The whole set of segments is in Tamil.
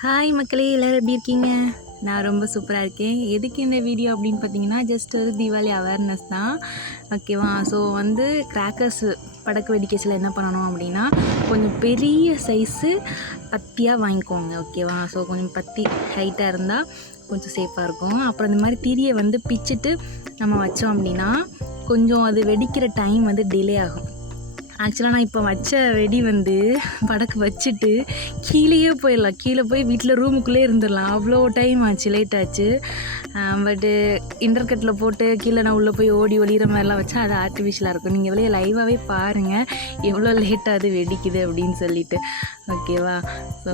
ஹாய் மக்களே, எல்லோரும் எப்படி இருக்கீங்க? நான் ரொம்ப சூப்பராக இருக்கேன். எதுக்கு இந்த வீடியோ அப்படின்னு பார்த்தீங்கன்னா, ஜஸ்ட் ஒரு தீபாவளி அவேர்னஸ் தான். ஓகேவா? ஸோ கிராக்கர்ஸ் படக்கு வெடிக்கச்சில் என்ன பண்ணணும் அப்படின்னா, கொஞ்சம் பெரிய சைஸு பத்தியாக வாங்கிக்கோங்க. ஓகேவா? ஸோ கொஞ்சம் பத்தி ஹைட்டாக இருந்தால் கொஞ்சம் சேஃபாக இருக்கும். அப்புறம் இந்த மாதிரி திரியை பிச்சுட்டு நம்ம வச்சோம் அப்படின்னா கொஞ்சம் அது வெடிக்கிற டைம் டிலே ஆகும். ஆக்சுவலாக நான் இப்போ வச்ச வெடி படக்கு வச்சுட்டு கீழேயே போயிடலாம். கீழே போய் வீட்டில் ரூமுக்குள்ளே இருந்துடலாம். அவ்வளோ டைம் ஆச்சு, லேட் ஆச்சு. பட்டு இன்டர்கட்டில் போட்டு கீழே நான் உள்ளே போய் ஓடி ஒளிகிற மாதிரிலாம் வச்சா அது ஆர்டிஃபிஷியலாக இருக்கும். நீங்கள் வெளியே லைவாகவே பாருங்கள் எவ்வளோ லேட்டாக அது வெடிக்குது அப்படின்னு சொல்லிட்டு. ஓகேவா? ஸோ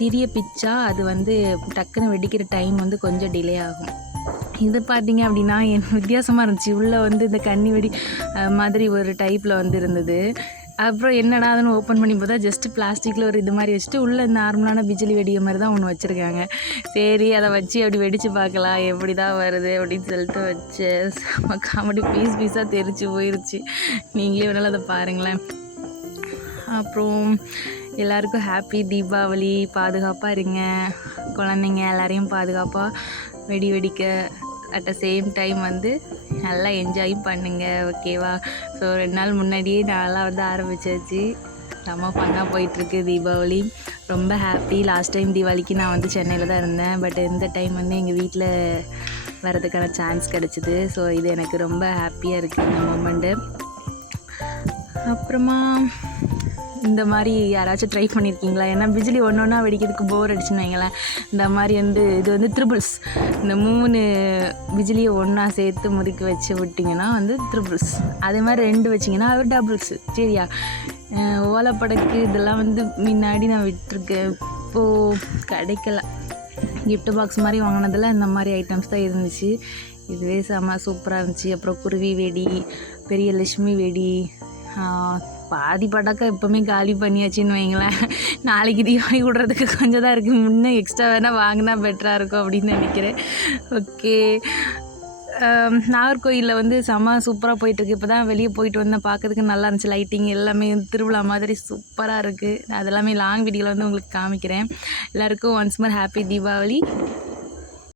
திரிய பிச்சா அது டக்குன்னு வெடிக்கிற டைம் கொஞ்சம் டிலே ஆகும். இது பார்த்திங்க அப்படின்னா வித்தியாசமாக இருந்துச்சு. உள்ளே இந்த கன்னி வெடி மாதிரி ஒரு டைப்பில் இருந்தது. அப்புறம் என்னடா அதுன்னு ஓப்பன் பண்ணி பார்த்தா ஜஸ்ட்டு பிளாஸ்டிக்கில் ஒரு இது மாதிரி வச்சுட்டு உள்ளே நார்மலான பிஜிலி வெடிய மாதிரி தான் ஒன்று வச்சுருக்காங்க. சரி அதை வச்சு அப்படி வெடித்து பார்க்கலாம் எப்படி தான் வருது அப்படின்னு சொல்லிட்டு வச்சேன். செம்ம காமெடி, பீஸாக தெரிச்சு போயிடுச்சு. நீங்களே வேணாலும் அதை பாருங்களேன். அப்புறம் எல்லாருக்கும் ஹாப்பி தீபாவளி. பாதுகாப்பாக இருங்க. குழந்தைங்க எல்லாரையும் பாதுகாப்பாக வெடிக்க அட் த சேம் டைம் நல்லா என்ஜாய் பண்ணுங்கள். ஓகேவா? ஸோ 2 நாள் முன்னாடியே நான்லாம் ஆரம்பிச்சாச்சு. செம்ம ஃபன்னாக போயிட்டுருக்கு தீபாவளி. ரொம்ப ஹாப்பி. லாஸ்ட் டைம் தீபாவளிக்கு நான் சென்னையில் தான் இருந்தேன். பட் இந்த டைம் எங்கள் வீட்டில் வரதுக்கான சான்ஸ் கிடச்சிது. ஸோ இது எனக்கு ரொம்ப ஹாப்பியாக இருக்குது இந்த மூமெண்ட்டு. அப்புறமா இந்த மாதிரி யாராச்சும் ட்ரை பண்ணியிருக்கீங்களா? ஏன்னா பிஜிலி ஒன்றா வெடிக்கிறதுக்கு போர் அடிச்சுன்னு வைங்களேன். இந்த மாதிரி இது த்ரிபிள்ஸ். இந்த 3 பிஜிலியை ஒன்றா சேர்த்து முறுக்கி வச்சு விட்டிங்கன்னா த்ரிபிள்ஸ். அதே மாதிரி 2 வச்சிங்கன்னா அது டபுள்ஸு. சரியா? ஓலைப்படக்கு இதெல்லாம் முன்னாடி நான் விட்டுருக்கேன். இப்போது கிடைக்கல. கிஃப்ட் பாக்ஸ் மாதிரி வாங்கினதில் இந்த மாதிரி ஐட்டம்ஸ் தான் இருந்துச்சு. இதுவே செம்ம சூப்பராக இருந்துச்சு. அப்புறம் குருவி வெடி, பெரிய லட்சுமி வெடி, பாதி பட்டாக்கா எப்போவுமே காலி பண்ணியாச்சின்னு வைங்களேன். நாளைக்கு தீபாவளி விடுறதுக்கு கொஞ்சம் தான் இருக்குது. முன்னே எக்ஸ்ட்ரா வேணால் வாங்கினா பெட்டராக இருக்கும் அப்படின்னு நினைக்கிறேன். ஓகே. நாகர்கோயிலில் செம்ம சூப்பராக போயிட்டுருக்கு. இப்போ தான் வெளியே போயிட்டு வந்தேன். பார்க்கறதுக்கு நல்லா இருந்துச்சு. லைட்டிங் எல்லாமே திருவிழா மாதிரி சூப்பராக இருக்குது. அதெல்லாமே லாங் வீடியோவில் உங்களுக்கு காமிக்கிறேன். எல்லாேருக்கும் ஒன்ஸ் மோர் ஹாப்பி தீபாவளி.